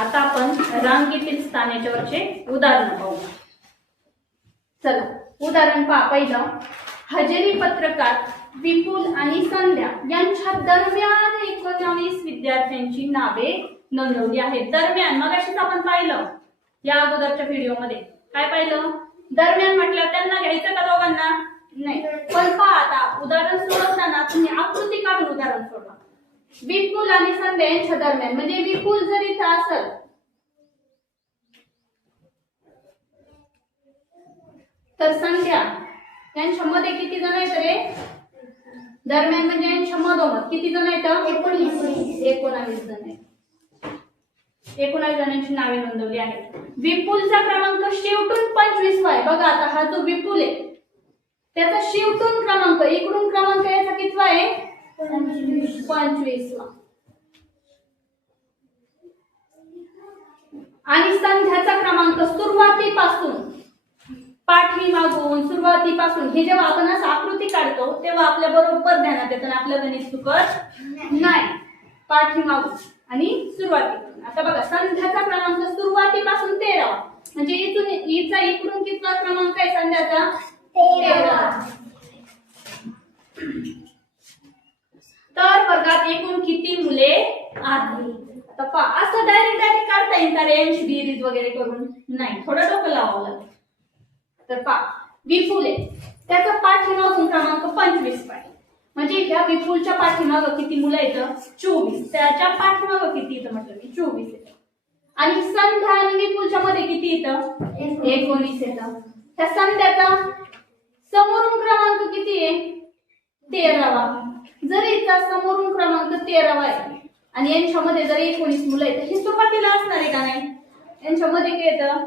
आता आपण रांगेतील स्थान याच्यावरचे उदाहरण पाहू. चला उदाहरण पहा. पहिलं, हजेरी पत्रकात विपुल आणि संध्या यांच्या दरम्यान 19 विद्यार्थ्यांची नावे नोंदवली आहेत. दरम्यान मगाशीच आपण पाहिलं या अगोदरच्या व्हिडिओमध्ये. काय पाहिलं? दरम्यान म्हटलं त्यांना घ्यायचं का दोघांना? नाही. पण पहा आता उदाहरण सोडवताना तुम्ही आकृती काढून उदाहरण सोडवा. विपुल आणि संध्या यांच्या दरम्यान म्हणजे विपुल जर इथं असेल तर संध्या यांच्या मध्ये किती जण आहेत रे? दरम्यान म्हणजे यांच्या मधोमध किती जण आहेत? 19 जण आहेत. 19 जणांची नावे नोंदवली आहेत. विपुलचा क्रमांक शेवटून 25 आहे. बघा आता हा जो विपुल आहे त्याचा शेवटून क्रमांक इकडून क्रमांक याचा कितवा आहे? 25 वा. आणि संध्याचा क्रमांक सुरुवातीपासून पाठीमागून सुरुवातीपासून हे जेव्हा आपण असं आकृती काढतो तेव्हा आपल्या बरोबर ध्यानात येतं आपलं गणित चुकत नाही. पाठीमागून आणि सुरुवातीपासून. आता बघा संध्याचा क्रमांक सुरुवातीपासून 13 म्हणजे इथून हिचा इकडून कितवा क्रमांक आहे संध्याचा? 13. तर वर्गात एकूण किती मुले आहेत? आता पहा असं डायरेक्ट काढता येईल का रेंज बेरीज वगैरे करून? नाही, थोडं डोकं लावावं लागेल. तर पहा विपुल आहे त्याचा पाठीमागून क्रमांक 25 पाहिजे म्हणजे ह्या विपुलच्या पाठीमागं किती मुलं येतं? 24. त्याच्या पाठीमागं किती येतं म्हटलं की 24 येतं. आणि संध्या आणि विपुलच्या मध्ये किती येतं? 19 येतं. त्या संध्याचा समोरून क्रमांक किती आहे? 13वा. जर याचा समोरून क्रमांक 13वा आहे आणि यांच्यामध्ये जर 19 मुलं आहेत हे सुरुवातीला असणार आहे का नाही? यांच्यामध्ये काय येतं?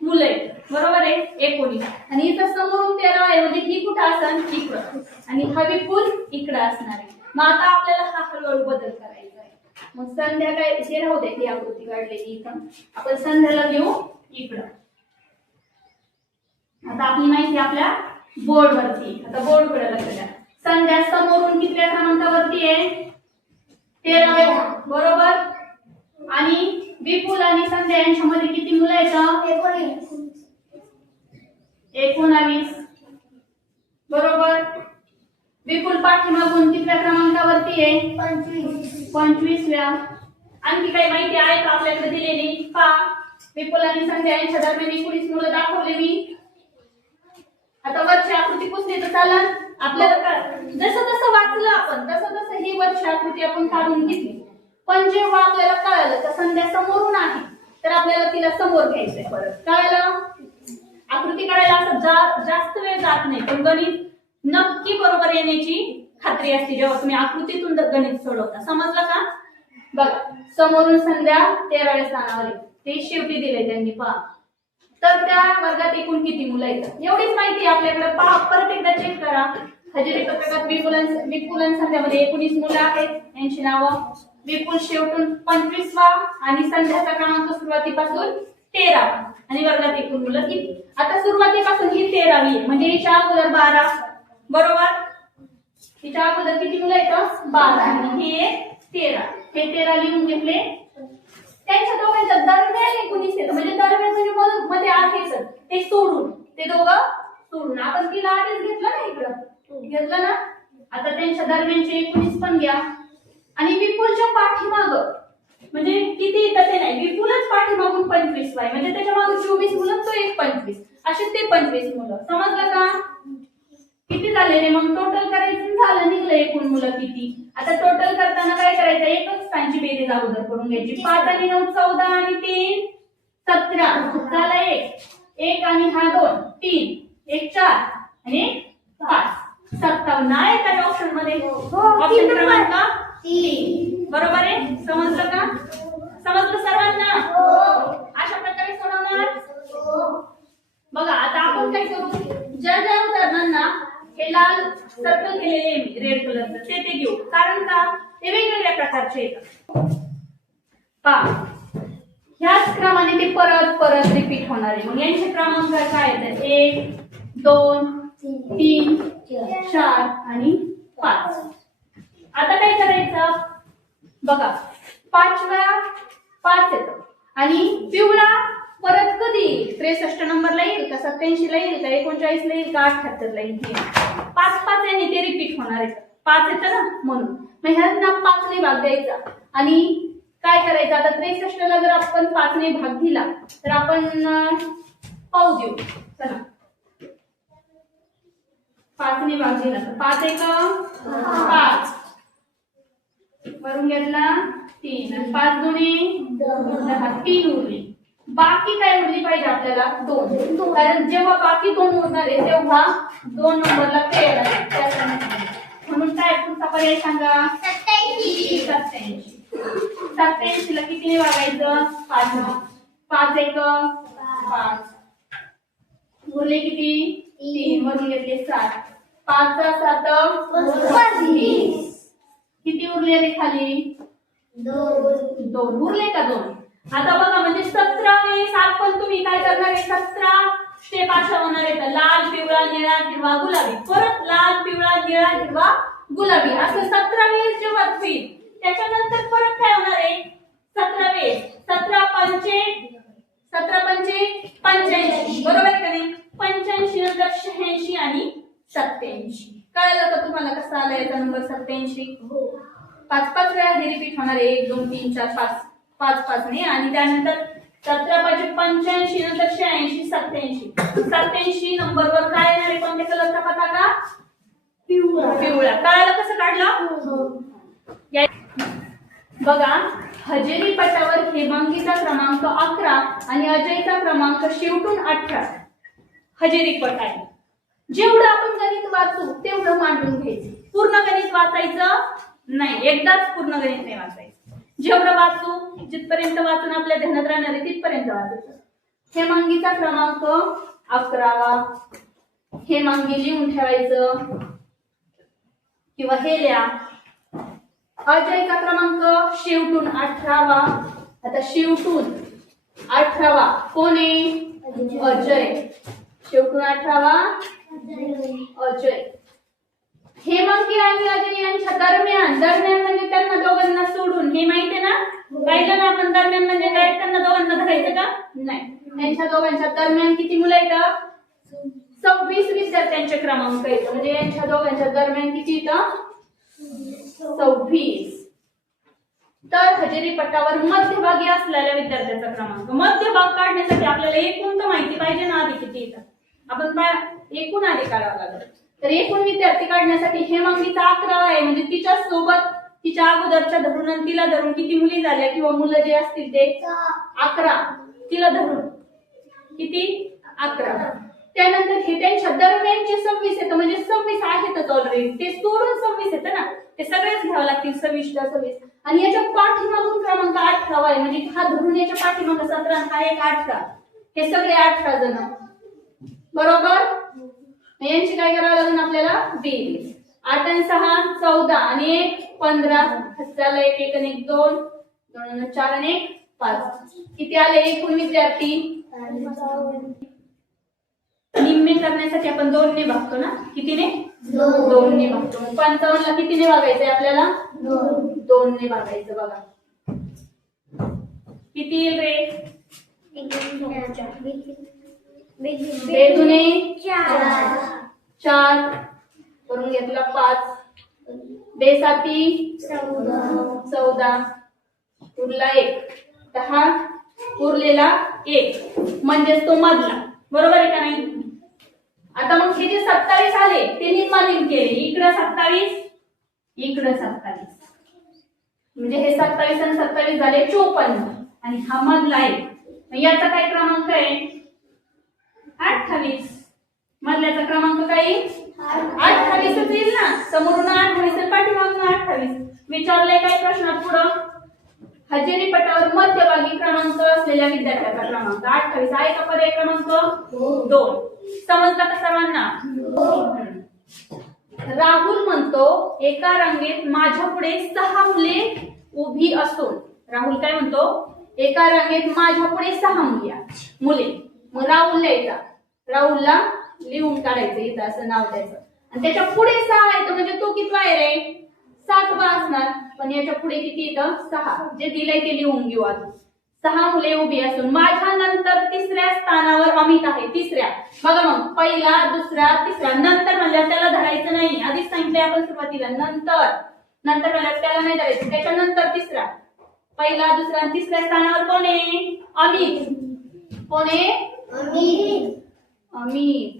मुलं आहेत. बरोबर आहे? 19. आणि इथं समोरून 13 आहे म्हणजे ही कुठं असेल? इकडं. आणि हा विपुल इकडं असणार आहे. मग आता आपल्याला हा हळूहळू बदल करायचा आहे. मग संध्या काय हे राहू दे ही आकृती काढलेली इथं. आपण संध्याला घेऊ इकडं. आता आपली माहिती आपल्या बोर्ड वरती. आता बोर्ड कडे लक्ष द्या. संध्या समोरून कितव्या क्रमांकावरती आहे? 13व्या. बरोबर. आणि विपुल आणि संध्या यांच्यामध्ये किती मुलं आहेत? 19. बरोबर. विपुल पाठीमागून कितव्या क्रमांकावरती आहे? 25व्या. आणखी काही माहिती आहे का आपल्याकडे दिलेली? पहा विपुल आणि संध्या यांच्या दरम्यान 19 मुलं दाखवले मी. आता वरची आकृती पुसली तर चालेल आपल्याला. जसं जसं वाचलं आपण तसं तसं ही वरची आकृती आपण काढून घेतली. पण जेव्हा आपल्याला कळलं तर संध्या समोरून आहे तर आपल्याला तिला समोर घ्यायचंय. परत कळलं? आकृती काढायला असं जास्त वेळ जात नाही पण गणित नक्की बरोबर येण्याची खात्री असते जेव्हा तुम्ही आकृतीतून गणित सोडवता. समजलं का? बघा समोरून संध्या 13व्या स्थानावर ते शेवटी दिले त्यांनी. पहा तर त्या वर्गात एकूण किती मुलं आहेत? एवढीच माहिती आपल्याकडे. पहा परत एकदा चेक करा. हजेरी पत्रकात विपुल आणि संध्यामध्ये 19 मुलं आहेत. यांची नावं. विपुल शेवटून 25वा आणि संध्याचा क्रमांक सुरुवातीपासून 13 आणि वर्गात एकूण मुलं किती? आता सुरुवातीपासून ही 13वी म्हणजे हिच्या अगोदर 12. बरोबर. हिच्या अगोदर किती मुलं आहेत? 12 आणि हे 13. हे 13 लिहून घेतले. त्यांच्या दोघांच्या दरम्यान 19 येतं म्हणजे दरम्यान म्हणजे मध्ये आहेच ते सोडून ते दोघं सोडून आपण तिला आधीच घेतलं ना इकडं घेतलं ना. आता त्यांच्या दरम्यानचे 19 पण घ्या. आणि विपुलच्या पाठीमाग म्हणजे किती येतं ते नाही. विपुलच पाठीमागून 25 आहे म्हणजे त्याच्या मागे 24 मुलं तो एक 25 असे ते 25 मुलं. समजलं का? किती झाले रे? मग टोटल करायचं झालं निघलं एकूण मुलं किती. आता टोटल करताना काय करायचं? एकच स्थानची बेरीज अगोदर करून घ्यायची. 5 आणि 9 14 आणि 3 17 झाला 1 आणि हा 2 3 1 4 आणि 5 57 आहे का ऑप्शन मध्ये? ऑप्शन क्रमांक 3. बरोबर आहे. समजलं का? समजलं सर्वांना? अशा प्रकारे सोडवणार. बघा आता आपण काय करू? ज्या ज्या उदाहरणांना हे लाल सर्कल केलेले रेड कलरचं ते घेऊ. कारण का? ते वेगवेगळ्या प्रकारचे येतात. पहा ह्याच क्रमाने ते परत परत रिपीट होणार आहे. मग यांचे क्रमांक काय येतात? 1 2 3 4 आणि 5. आता काय करायचं? बघा 5व्या 5 येतं. आणि पिवळा परत कधी येईल? 63 नंबरला येईल का, 87 ला येईल का, 39 ला येईल का, 78 ला येईल? 5 याने ते रिपीट होणार आहे. 5 येतं ना म्हणून. मग ह्यांना 5 ने भाग द्यायचा. आणि काय करायचं आता 63 ला जर आपण 5 ने भाग दिला तर आपण पाहू देऊ. चला 5 ने भाग दिला तर 5 1 5 वरून घेतला 3 आणि 5 दुणे 10 3 उरली. बाकी काय उरली पाहिजे आपल्याला 2. कारण जेव्हा बाकी 2 उरणार आहे तेव्हा 2 नंबरला पेड आहे. म्हणून काय पुढचा पर्याय सांगा? 87. 87 ला कितीने वागायचं? 5. 5 1 5 उरले किती? 3 वरून घेतले 7. 5 7 20. किती उरले रे खाली? 2 उरले का? 2. आता बघा म्हणजे 17 वेळेस आपण तुम्ही काय करणार आहे? 17 स्टेप अशा होणार आहेत. लाल पिवळा निळा हिरवा गुलाबी, परत लाल पिवळा निळा हिरवा गुलाबी, असं 17 वेळेस जेव्हा होईल त्याच्यानंतर परत काय होणार आहे? 17 वेळेस 17 पंचे 85. बरोबर आहे का नाही? 85 नंतर 86 आणि 87. कळलं का तुम्हाला कसा आला याचा नंबर 87? 5 वेळा हे रिपीट होणार आहे. 1 2 3 4 5 5 ने. आणि त्यानंतर 17 5 85 नंतर 86 87. 87 नंबरवर काय येणार आहे? कोणत्या कलरचा पताका? पिवळा. कळलं कसं काढलं? बघा हजेरी पटावर हेमांगीचा क्रमांक 11 आणि अजयचा क्रमांक शेवटून 18 हजेरी पट आहे. जेवढं आपण गणित वाचू तेवढं मांडून घ्यायचं. पूर्ण गणित वाचायचं नाही, एकदाच पूर्ण गणित नाही वाचायचं. जेवढं वाचू जिथपर्यंत वाचून आपल्या ध्यानात राहणार आहे तिथपर्यंत वाचायचं. हेमांगीचा क्रमांक 11वा हेमांगी लिहून ठेवायचं किंवा हे लिहा. अजयचा क्रमांक शेवटून 18वा. आता शेवटून 18वा कोण आहे? अजय. शेवटून 18वा अजय. हेमांगी आणि अजय यांच्या दरम्यान म्हणजे त्यांना दोघांना सोडून, हे माहिती आहे ना? पाहिलं ना आपण दरम्यान म्हणजे काय? त्यांना दोघांना धरायचं का? नाही. यांच्या दोघांच्या दरम्यान किती मुलं आहेत? 26 विद्यार्थ्यांचे क्रमांक आहेत. म्हणजे यांच्या दोघांच्या दरम्यान किती येतं? 26. तर हजेरी पटावर मध्यभागी असलेल्या विद्यार्थ्यांचा क्रमांक. मध्यभाग काढण्यासाठी आपल्याला एकूण तर माहिती पाहिजे ना आधी किती येतं. आपण एकूण आधी काढावं लागेल. तर एकूण विद्यार्थी काढण्यासाठी हेमांगीचा 11 आहे म्हणजे तिच्या सोबत तिच्या अगोदरच्या धरून आणि तिला धरून किती मुली झाल्या किंवा मुलं जे असतील ते 11. तिला धरून किती? 11. त्यानंतर हे त्यांच्या दरम्यानचे 26 येतं म्हणजे 26 आहेतच ऑलरेडी. ते सोडून 26 येतं ना, ते सगळेच घ्यावं लागतील 26. आणि याच्या पाठीमागून क्रमांक 18 आहे म्हणजे हा धरून याच्या पाठीमागं 17 हा एक 18. हे सगळे 18 जण. बरोबर? यांची काय करावं लागेल आपल्याला? बेरीज. 8 आणि 6 14 आणि 1 15. हस्ताला 1 1 आणि 1 2 2 आणि 4 आणि 1 5. किती आले एकूण विद्यार्थी? निम्मे करण्यासाठी आपण 2 ने भागतो ना. कितीने? 2 ने भागतो. 55 ला कितीने भागायचंय आपल्याला? 2 ने भागायचं. बघा किती येईल रे? 2 दुणे 4 करून घेतला 5. 2 साती 14 उरला 1 10 उरलेला 1 म्हणजेच तो मधला. बरोबर आहे का नाही? आता मग हे जे 27 आले ते निम्मालिंग केले. इकडं 27 इकडं 27 म्हणजे हे 27 आणि 27 झाले 54 आणि हा मधला आहे. याचा काय क्रमांक आहे? 28. मधल्याचा क्रमांक काय? 28च येईल ना. समोरून 28 आणि पाठीमागून 28. विचारलंय काय प्रश्नात पुढं? हजेरी पटावर मध्यभागी क्रमांक असलेल्या विद्यार्थ्याचा क्रमांक 28 आहे का? पर्याय क्रमांक 2. समजलं का सर्वांना? राहुल म्हणतो एका रांगेत माझ्या पुढे 6 मुले उभी असून. राहुल काय म्हणतो? एका रांगेत माझ्या पुढे 6 मुले. मग राहुल लिहायचा. राहुलला लिहून काढायचं इथं असं नाव द्यायचं आणि त्याच्या पुढे 6 आहे म्हणजे तो किती आहे रे? 7वा असणार. पण याच्या पुढे किती येतं? 6. जे दिलंय ते लिहून घेऊ आधी. 6 मुले उभी असून माझ्या नंतर तिसऱ्या स्थानावर अमित आहे. तिसऱ्या बघा मग पहिला दुसरा तिसरा नंतर म्हणल्यावर त्याला धरायचं नाही. आधीच सांगितलंय आपण सुरुवातीला नंतर म्हणल्यावर त्याला नाही धरायचं. त्याच्यानंतर तिसरा पहिला दुसरा तिसऱ्या स्थानावर कोण आहे? अमित. कोण आहे? अमित.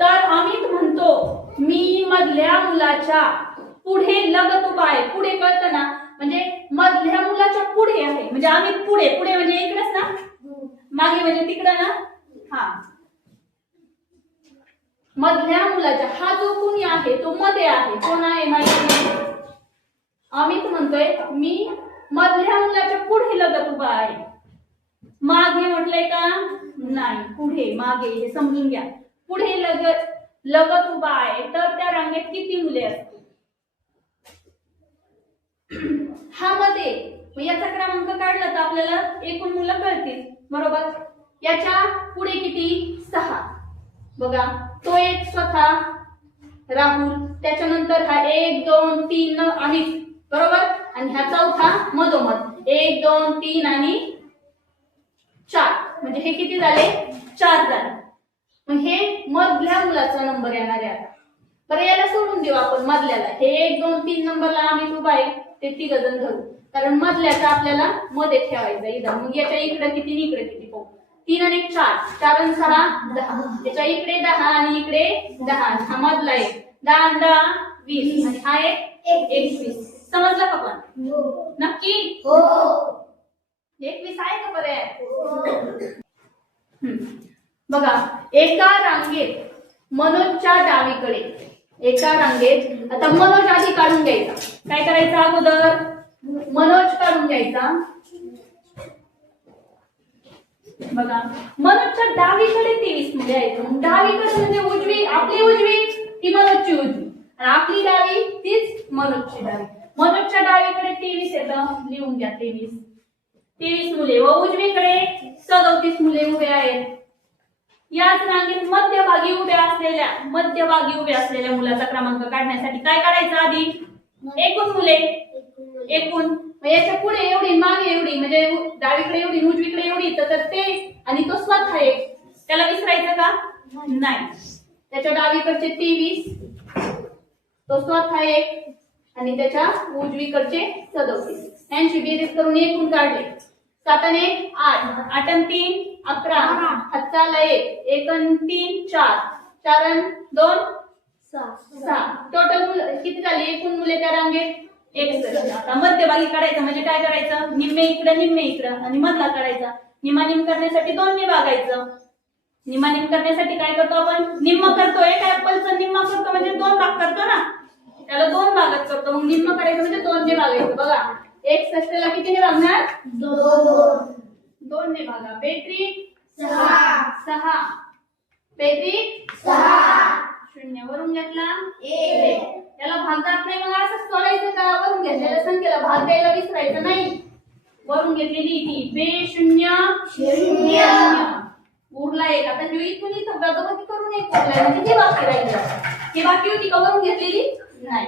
तर अमित म्हणतो मी मधल्या मुलाच्या पुढे लगत उभा आहे. पुढे कळतं ना, म्हणजे मधल्या मुलाच्या पुढे आहे. म्हणजे अमित पुढे म्हणजे इकडेच ना, मागे म्हणजे तिकडं ना. हा मधल्या मुलाच्या, हा जो कुणी आहे तो मध्ये आहे. कोण आहे माहिती? अमित म्हणतोय मी मधल्या मुलाच्या पुढे लगत उभा आहे. मागे म्हटलंय का? नाही, पुढे मागे हे समजून घ्या. पुढे लगत उभा आहे. तर त्या रांगेत किती मुले असतील? हा मध्ये, याचा क्रमांक काढला तर आपल्याला एकूण मुलं कळतील. बरोबर. याच्या पुढे किती? 6. बघा तो एक स्वतः राहुल, त्याच्यानंतर हा 1 2 3 अमित. बरोबर. आणि हा चौथा मधोमध 1 2 3 आणि 4. म्हणजे हे किती झाले? 4 झाले. मग हे मधल्या मुलाचा नंबर येणार आहे. आता बरं याला सोडून देऊ आपण मधल्याला. हे 1 2 3 नंबरला आम्ही उभा आहे ते 3 जण धरू, कारण मधल्याचा आपल्याला मध्ये ठेवायचा इथं. मग याच्या इकडे किती आणि इकडे किती पाहू. 3 आणि 4 4 आणि 6 10. त्याच्या इकडे 10 आणि इकडे 10. हा मधला आहे 10 आणि 10 20 आणि हा एक 21. समजलं का पण? नक्की? 21 आहे का बरं? बघा एका रांगेत मनोजच्या डावीकडे, एका रांगेत आता मनोज आधी काढून घ्यायचा. काय करायचं? अगोदर मनोज काढून घ्यायचा. बघा मनोजच्या डावीकडे 23 मुले आहेत. डावीकडे म्हणजे उजवी, आपली उजवी ती मनोजची उजवी आणि आपली डावी तीच मनोजची डावी. मनोजच्या डावीकडे 23 येतं, लिहून घ्या 23 मुले व उजवीकडे 37 मुले उभे आहेत. याच रांगेत मध्यभागी उभ्या असलेल्या मुलाचा क्रमांक काढण्यासाठी काय करायचं? आधी एकूण मुले, एकूण याच्या पुढे एवढी मागे एवढी, म्हणजे डावीकडे एवढी उजवीकडे एवढी, तर ते आणि तो स्वतः एक, त्याला विसरायचं का? नाही. त्याच्या डावीकडचे 23, तो स्वतः एक आणि त्याच्या उजवीकडचे 37. यांची बेरीज करून एकूण काढले. 7 आणि 1 8, 8 आणि 3 11, हाताला 1 1 आणि 3 4, 4 आणि 2 6. टोटल मुलं किती झाली? एकूण मुले त्या रांगेत 61. आता मध्यभागी काढायचं म्हणजे काय करायचं? निम्मे इकडं आणि मधला काढायचा. निम्मानिम करण्यासाठी 2 ने भागायचं. निम्मानिम करण्यासाठी काय करतो आपण? निम्म करतो. एक ऍपलचा निम्मा करतो म्हणजे 2 भाग करतो ना, त्याला 2 भागात करतो. मग निम्म करायचं म्हणजे 2 ने भागायचं. बघा 61 ला कितीने भागणार? 2 ने भागा. बेट्रिक 6. बेट्रिक 6. शून्य वरून घेतला 1. त्याला भाग जात नाही, मग असं सोडायचं का? वरून घेतलेल्या संख्येला भाग द्यायला विसरायचं नाही. वरून घेतलेली ती बे 0 उरला 1. आता इथून इथं वजाबाकी करून 1 उरलाय म्हणजे ही बाकी राहिली. ही बाकी होती का वरून घेतलेली? नाही.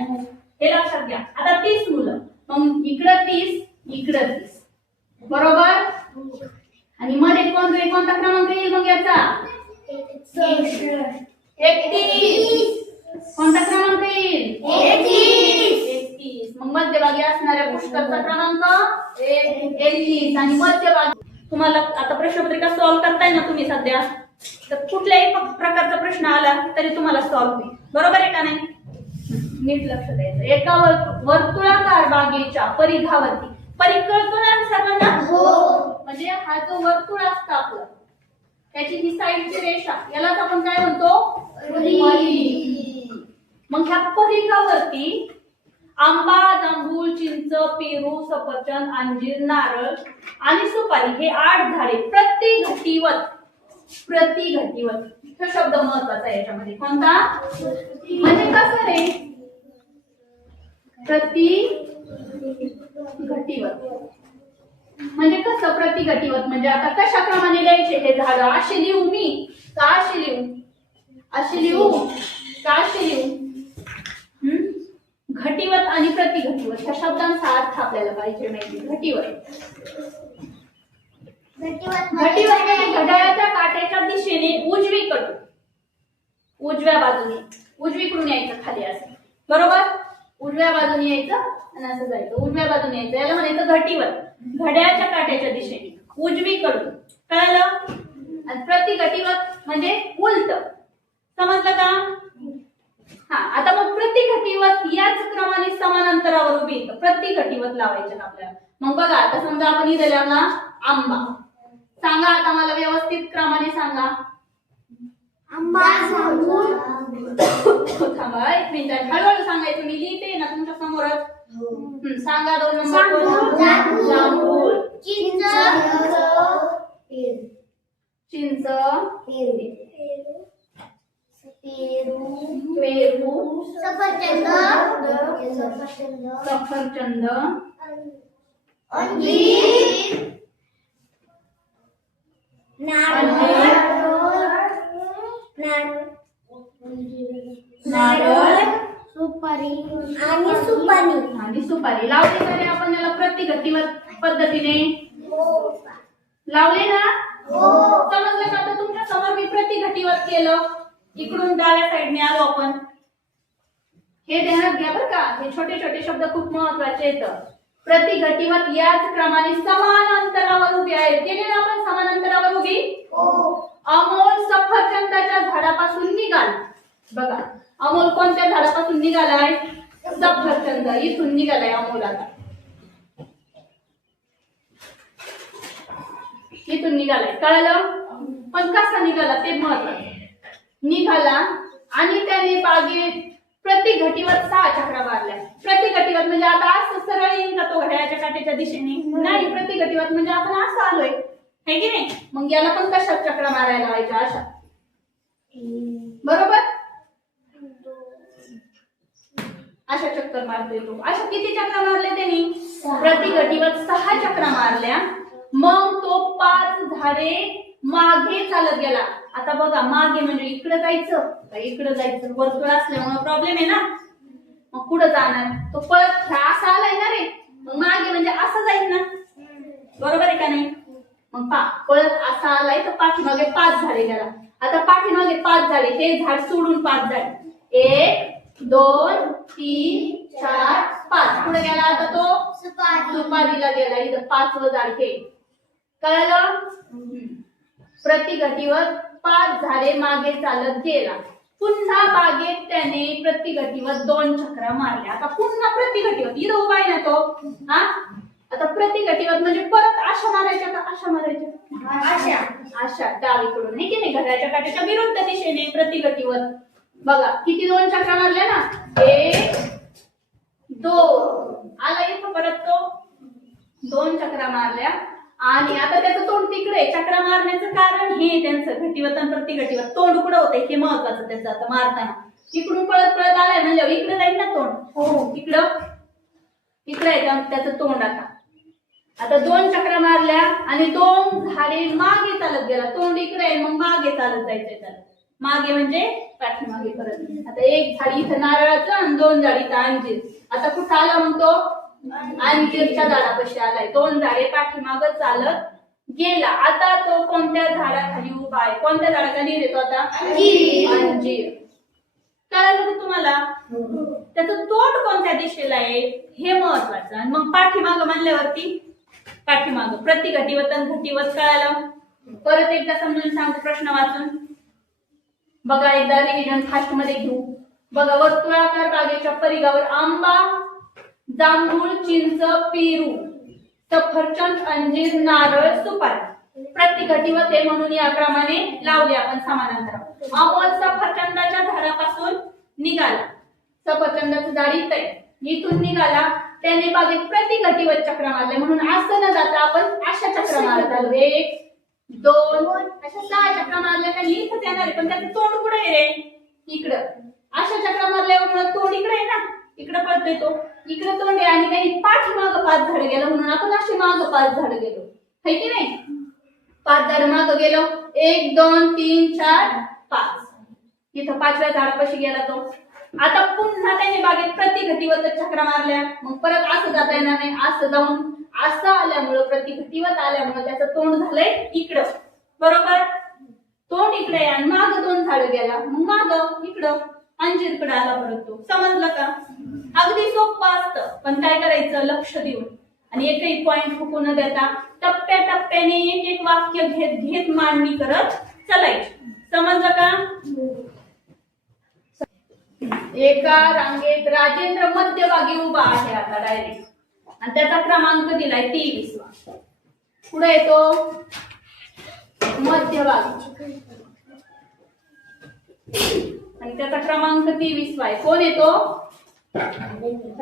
हे लक्षात घ्या. आता 30 मुलं, मग इकडं 30 इकडं 30. बरोबर. आणि मध्ये कोणता क्रमांक येईल मग याचा? 31. कोणता क्रमांक येईल? 31. मग मध्यभागी असणाऱ्या पुष्कळचा क्रमांक 31 आणि मध्यभागी. तुम्हाला आता प्रश्नपत्रिका सॉल्व्ह करताय ना तुम्ही सध्या, तर कुठल्याही प्रकारचा प्रश्न आला तरी तुम्हाला सॉल्व्ह होईल. बरोबर आहे का नाही? नीट लक्ष द्यायचं. एका वर्तुळाकार बागेच्या परिघावरती, परिघ कळतो ना सर्वांना? म्हणजे हा जो वर्तुळ असतं आपलं, त्याची ही साईडची रेषा, यालाच आपण काय म्हणतो? परिघ. मग ह्या परिघावरती आंबा, जांभूळ, चिंच, पेरू, सफरचंद, अंजीर, नारळ आणि सुपारी हे 8 झाडे प्रति घटीवर. हा शब्द महत्वाचा आहे याच्यामध्ये. कोणता? म्हणजे कसं रे? प्रति घटीवर म्हणजे कसं? प्रति घटीवर म्हणजे आता कशाप्रमाणे लिहायचे हे झाड? असे लिहू मी का असे लिहू? असे लिहू का असे लिहू? घटिवत आणि प्रतिघटिवत ह्या शब्दांचा अर्थ आपल्याला पाहिजे माहिती. घटिवत म्हणजे घड्याळाच्या काट्याच्या दिशेने उजव्या बाजूने उजवीकडून यायचं खाली असं, बरोबर. उजव्या बाजूने यायचं आणि असं जायचं, उजव्या बाजूने यायचं, याला म्हणायचं घटिवत. घड्याळाच्या काट्याच्या दिशेने उजवीकडून, कळलं. आणि प्रतिघटिवत म्हणजे उलट, समजलं का. हा, आता मग प्रतिघटिवत याच क्रमाने समान अंतरावर उभी येतं. प्रतिघटिवत लावायचे आपल्याला. मग बघा आता समजा आपण इथे लावला आंबा. सांगा आता मला व्यवस्थित क्रमाने सांगा. आंबा, जांभूळ. थांबा एक मिनिट, हळूहळू सांगायचं, मी लिहिते ना तुमच्या समोरच. सांगा 2 नंबर. जांभूळ, चिंच, चिंच, पेरू, सफरचंद, अंजीर, नारळ, सुपारी आणि सुपारी लावले तरी आपण याला प्रतिघटिवत पद्धतीने लावले ना. समजलं का. आता तुमच्या समोर मी प्रतिघटिवत केलं, इकडून डाव्या साईडने आलो आपण. हे ध्यानात घ्या बरं का, हे छोटे छोटे शब्द खूप महत्वाचे आहेत. प्रतिघटिवत याच क्रमाने समान अंतरावर उभी आहे. केले ना आपण समान अंतरावर उभी. अमोल सफरचंदाच्या झाडापासून निघाला. बघा अमोल कोणत्या झाडापासून निघालाय. सफरचंद इथून निघालाय अमोल. आता इथून निघालाय, कळलं. पण कसा निघाला ते महत्वाचं. निघाला आणि त्याने बागेत प्रतिघटिवत 6 चक्रा मारल्या. प्रतिघटिवत म्हणजे आता असं सरळ येईन का तो घड्याळाच्या काट्याच्या दिशेने. नाही, प्रतिघटिवत म्हणजे आपण असं आलोय, है की नाही. मग याला पण कशा चक्रा मारायला लावायच्या, अशा, बरोबर. अशा चक्कर मारतोय तो. अशा किती चक्रा मारल्या त्यांनी. प्रतिघटिवत 6 चक्रा मारल्या. मग तो 5 झाडे मागे चालत गेला. आता बघा मागे म्हणजे इकडे जायचं का इकडे जायचं. वर्तुळ असल्यामुळे प्रॉब्लेम आहे ना. मग कुठं जाणार. तो परत असा आलाय ना रे, मग मागे म्हणजे असं जाईल ना, बरोबर आहे का नाही. मग परत असा आलाय तर पाठीमागे 5 झाडे गेला. आता पाठीमागे 5 झाडे, ते झाड सोडून 5 झाडे. 1 2 3 4 5. पुढे गेला आता तो सुपारीला गेला. इथं 5वं झाड हे, कळलं. प्रतिघटिवत 5 झाडे मागे चालत गेला. पुन्हा बागेत त्याने प्रतिघटिवत 2 चक्रा मारल्या. आता पुन्हा प्रतिघटिवत इथं उभा आहे ना तो. हा, आता प्रतिघटिवत म्हणजे परत अशा मारायच्या का अशा मारायच्या. अशा डावीकडून, हे की नाही, घड्याळाच्या काट्याच्या विरुद्ध दिशेने प्रतिघटिवत. बघा किती 2 चक्रा मारल्या ना. 1 2 आला इथं परत तो 2 चक्रा मारल्या. आणि आता त्याचं तोंड तिकडे. चक्रा मारण्याचं कारण हे त्यांचं घटिवत आणि प्रतिघटिवत. तोंड कुठं होतंय हे महत्वाचं त्याचं. आता मारताना इकडून पळत आलाय म्हणजे इकडे जाईल ना तोंड. इकडे आहे त्याचं तोंड. आता 2 चक्रा मारल्या आणि 2 झाडे मागे चालत गेला. तोंड इकडे आहे, मग मागे चालत जायचंय त्याला. मागे म्हणजे पाठीमागे परत. आता 1 झाड इथं नारळाचं आणि 2 झाड इथं अंजीर. आता कुठं आला मग तो अंजीरच्या झाडापाशी आलाय. 2 झाडे पाठीमागं चालत गेला. आता तो कोणत्या झाडाखाली उभा आहे. कोणत्या झाडाखाली येतो आता. अंजीर. कळलं का तुम्हाला. त्याचं तोंड कोणत्या दिशेला आहे हे महत्वाचं. आणि मग पाठीमागं म्हणल्यावरती पाठीमागं प्रतिघटिवत आणि घटिवत कळालं. परत एकदा समजून सांगतो प्रश्न वाचून. बघा एकदा रिव्हिजन फास्ट मध्ये घेऊ. बघा वर्तुळाकार बागेच्या परिघावर आंबा, जांभूळ, चिंच, पेरू, सफरचंद, अंजीर, नारळ, सुपारी प्रतिघटिवत आहे म्हणून या क्रमाने लावले आपण समानांतर. अमोल सफरचंदाच्या झाडापासून निघाला. सफरचंदाचं झाड इथून निघाला. त्याने बागेत प्रतिघटिवत चक्र मारले म्हणून असं न जाता आपण अशा चक्र मारत आलो. 1 2 अशा 6 चक्र मारल्या का इथंच येणार आहे. पण त्याचं तोंड कुठे आहे रे. इकडं. अशा चक्र मारल्यावर तोंड इकडे आहे ना. इकडे पडतोय तो. इकडे तोंड आहे आणि काही पाठीमागं 5 झाड गेलं म्हणून आपण असे मागं 5 झाड गेलो, है की नाही. 5 झाड मागं गेलो. 1 2 3 4 5. इथं 5व्या झाडापाशी गेला तो. आता पुन्हा त्याने बागेत प्रतिघटीवत चक्रा मारल्या, मग परत असं जाता येणार नाही, असं जाऊन असं आल्यामुळं प्रतिघटीवत आल्यामुळं त्याचं तोंड झालंय इकडं, बरोबर. तोंड इकडे आणि माग 2 झाडं गेला, मग माग इकडं अंजीरकडे आला परत तो. समजलं का? अगदी सोपं असतं, पण काय करायचं लक्ष देऊन आणि एकही पॉइंट हुकू न देता टप्प्याटप्प्याने एक एक वाक्य घेत घेत मांडणी करत चलायची. समजलं का? एका रांगेत राजेंद्र मध्यभागी उभा आहे आता डायरेक्ट, आणि त्याचा क्रमांक दिलाय 23वा. पुढे येतो मध्यभागी आणि त्याचा क्रमांक 23वा आहे. कोण येतो?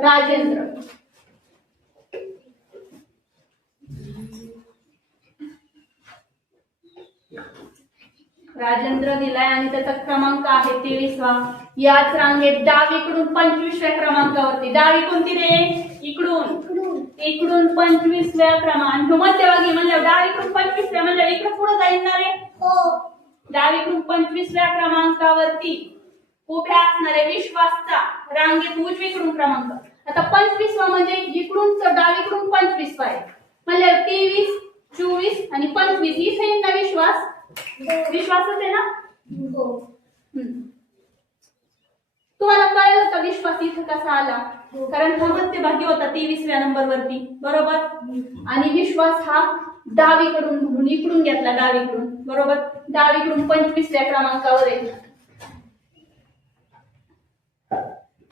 राजेंद्र. राजेंद्र दिलाय आणि त्याचा क्रमांक आहे 23वा. याच रांगेत डावीकडून 25व्या क्रमांकावरती, डावी कोणती रे? इकडून. इकडून 25व्या क्रमांक, मध्यभागी म्हणजे डावीकडून 25व्या म्हणजे इकडे पुढे जाईल ना रे? हो. डावीकडून 25व्या क्रमांकावरती उभ्या असणाऱ्या विश्वासचा रांगेत उजवीकडून क्रमांक. आता 25वा म्हणजे इकडून डावीकडून 25वा आहे म्हणजे 23, 24 आणि 25 इथे येईल ना विश्वास? विश्वासच आहे ना? हो. तुम्हाला कळलं का विश्वास इथं कसा आला? कारण हा मध्यभागी होता 23व्या नंबरवरती, बरोबर. आणि विश्वास हा डावीकडून म्हणून इकडून घेतला, डावीकडून, बरोबर. डावीकडून 25व्या क्रमांकावर आहे.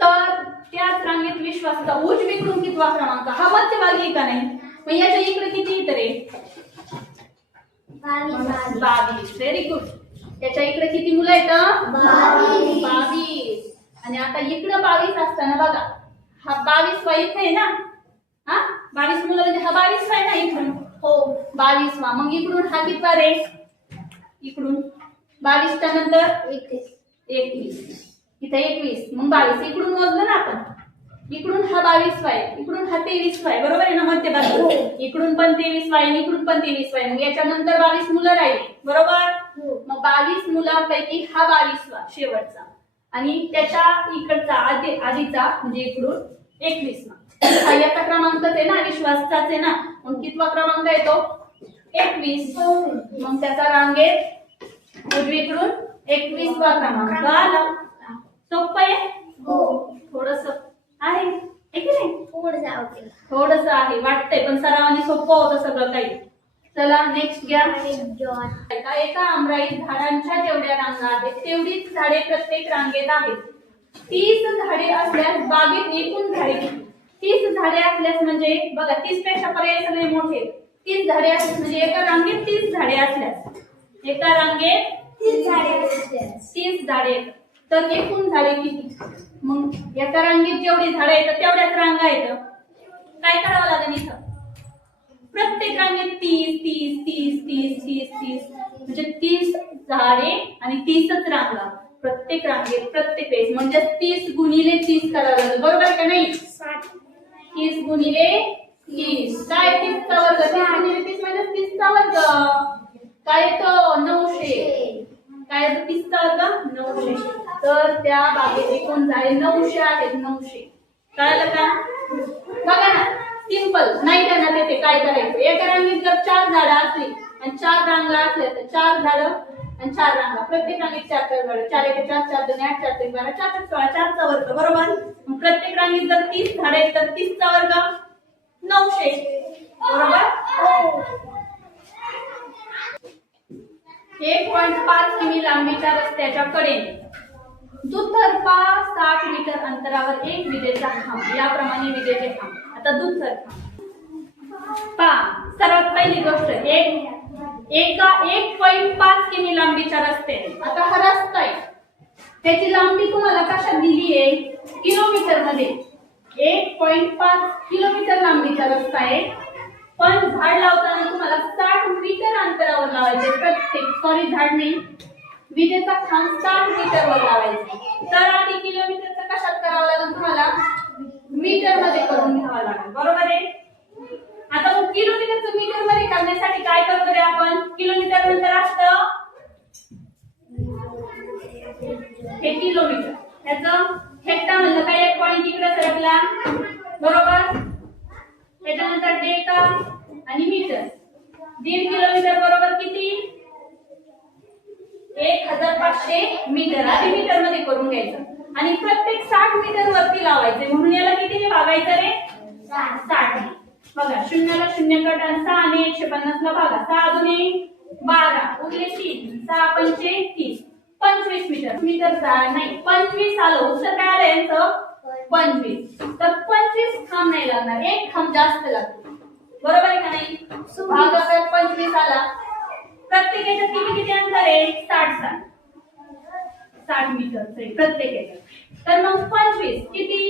तर त्याच रांगेत विश्वासचा उजवीकडून कितवा क्रमांक? हा मध्यभागी आहे का नाही? मग याच्या इकडे किती येत रे? 22. Very good. त्याच्या इकडे किती मुलं आहेत? 22. आणि आता इकडे 22 असताना बघा, हा 22वा इथे आहे ना? हा 22 मुलं म्हणजे हा 22वा आहे ना इकडून? हो 22वा. मग इकडून हा कितवा रे? इकडून 22च्या नंतर 21. इथे 21 मग 22. इकडून मोजलं ना आपण, इकडून हा 22वा आहे, इकडून हा 23वा आहे, बरोबर आहे ना? मध्यभागी इकडून पण 23वा आहे, इकडून पण 23वा आहे. मग याच्यानंतर 22 मुलं राहिली, बरोबर. मग 22 मुलांपैकी हा 22वा शेवटचा आणि त्याच्या इकडचा आधीचा म्हणजे इकडून 21वा. हा याचा क्रमांकच आहे ना, विश्वासचाच आहे ना, मग कितवा क्रमांक येतो? 21. मग त्याचा रांगेत उजवीकडून 21वा क्रमांक आला. सोपं आहे? हो. थोडस आहे की नाही? थोडस आहे वाटतंय, पण सरावानी सोपं होतं सगळं काही. चला नेक्स्ट घ्या. एका आंब्याई झाडांच्या जेवढ्या रांगा आहेत तेवढीच झाडे प्रत्येक रांगेत आहेत. 30 झाडे असल्यास बागेत एकूण झाडे किती? 30 झाडे असल्यास म्हणजे बघा 30 पेक्षा पर्याय सगळे मोठे. 30 झाडे असल्यास म्हणजे एका रांगेत 30 झाडे असल्यास, एका रांगेत 30 झाडे तर एकूण झाडे किती? मग एका रांगेत जेवढी झाडे आहेत तेवढ्याच रांगा आहेत. काय करावं लागेल इथं? प्रत्येक रांगेत 30 30 30 30 30 30 म्हणजे 30 झाडे आणि 30च रांगा प्रत्येक रांगेत प्रत्येक वेळेस, म्हणजे 30 गुणिले 30 करावं लागेल, बरोबर आहे का नाही? 30 गुणिले 30 काय? 30 चा वर्ग. 30 गुणिले 30 म्हणजे 30 चा वर्ग. काय येतो? 900. काय येतो? 30 चा वर्ग 900. तर त्या बागेत एकूण झाडे 900 आहेत. 900. कळलं का? बघा ना, सिंपल. नाही ध्यानात येते काय करायचं. एका रांगेत जर 4 झाडं असली आणि 4 रांगा असल्या तर 4 झाडं आणि 4 रांगा, प्रत्येक रांगेत 4 4 झाडं. 4 1 4 4 2 8 4 3 12 4 4 16 4 चा वर्ग, बरोबर. मग प्रत्येक रांगेत जर 30 झाडे आहेत तर 30 चा वर्ग 900, बरोबर. 1.5 किमी लांबीच्या रस्त्याच्या कडेने दुतर्फा 60 मीटर अंतरावर एक विजेचा खांब, याप्रमाणे विजेचे खांब. आता दुतर्फा सर्वात पहिली गोष्ट, एका 1.5 किमी लांबीच्या रस्त्याने. आता हा रस्ता आहे, त्याची लांबी तुम्हाला कशात दिली आहे? किलोमीटर मध्ये. 1.5 किलोमीटर लांबीचा रस्ता आहे, पण झाड लावताना तुम्हाला 60 मीटर अंतरावर लावायचे. प्रत्येक झाड नाही, विजेचा खांब 60 मीटरवर लावायचा. तर आधी किलोमीटरचं कशात करावं लागेल? तुम्हाला मीटर मध्ये करून घ्यावं लागेल, बरोबर आहे. आता मग किलोमीटरचं मीटर मध्ये करण्यासाठी काय करतो रे आपण? किलोमीटर नंतर असतं हे किलोमीटर, ह्याचं हेक्टर म्हणलं काय एक पॉईंट इकडे सरकला बरोबर. त्याच्यानंतर डेका आणि मीटर. 1.5 किलोमीटर बरोबर किती 1500 मीटर. आधी मीटर मध्ये करून घ्यायचं आणि प्रत्येक 60 मीटर वरती लावायचे म्हणून याला कितीने भागायचं रे 60. बघा शून्याला शून्य कट आणि 6 आणि 150 ला भागा. 6 अजून 12 उरले 3 6 पंचे 30 25 मीटर. मीटर नाही 25 आलं उत्तर काय आलं यांचं 25. तर 25 खांब नाही लागणार एक खांब जास्त लागतो बरोबर आहे का नाही. भागाकार 25 आला. प्रत्येक याच्यात किती अंतर आहे 60 मीटर प्रत्येक याच्यात. तर मग 25 किती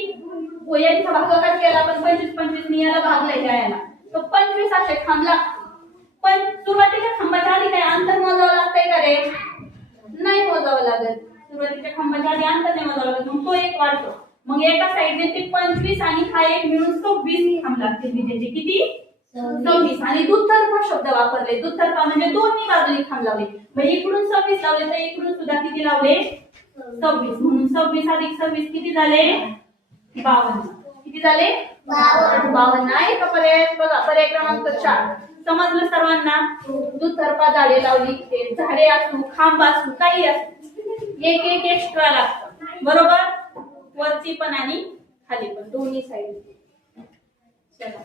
यांचा भागाकार केला आपण 25 नि याला भागलाय याला तर 25 असे खांब लागतात. पण सुरुवातीच्या खांबाच्या आधी काय अंतर मोजावं लागतंय का रे नाही मोजावं लागत. सुरुवातीच्या खांबाच्या आधी अंतर नाही मोजावं लागत मग तो एक वाढतो. मग एका साइडने ते 25 आणि हा एक मिळून 26 खांब लागतील विजेचे. किती 26. आणि दुतर्फा शब्द वापरले. दुतर्फा म्हणजे दोन्ही बाजूनी खांब लावले. मग इकडून 26 लावले तर इकडून सुद्धा किती लावले 26. म्हणून 26 अधिक 26 किती झाले 52. किती झाले 52 आहे का पर्याय. बघा पर्याय क्रमांक 4. समजलं सर्वांना. दुतर्फा झाडे लावली ते झाडे असू खांब असू काही असू एक एक एक्स्ट्रा लागतं बरोबर. वरची पण आणि खाली पण दोन्ही साईड. चला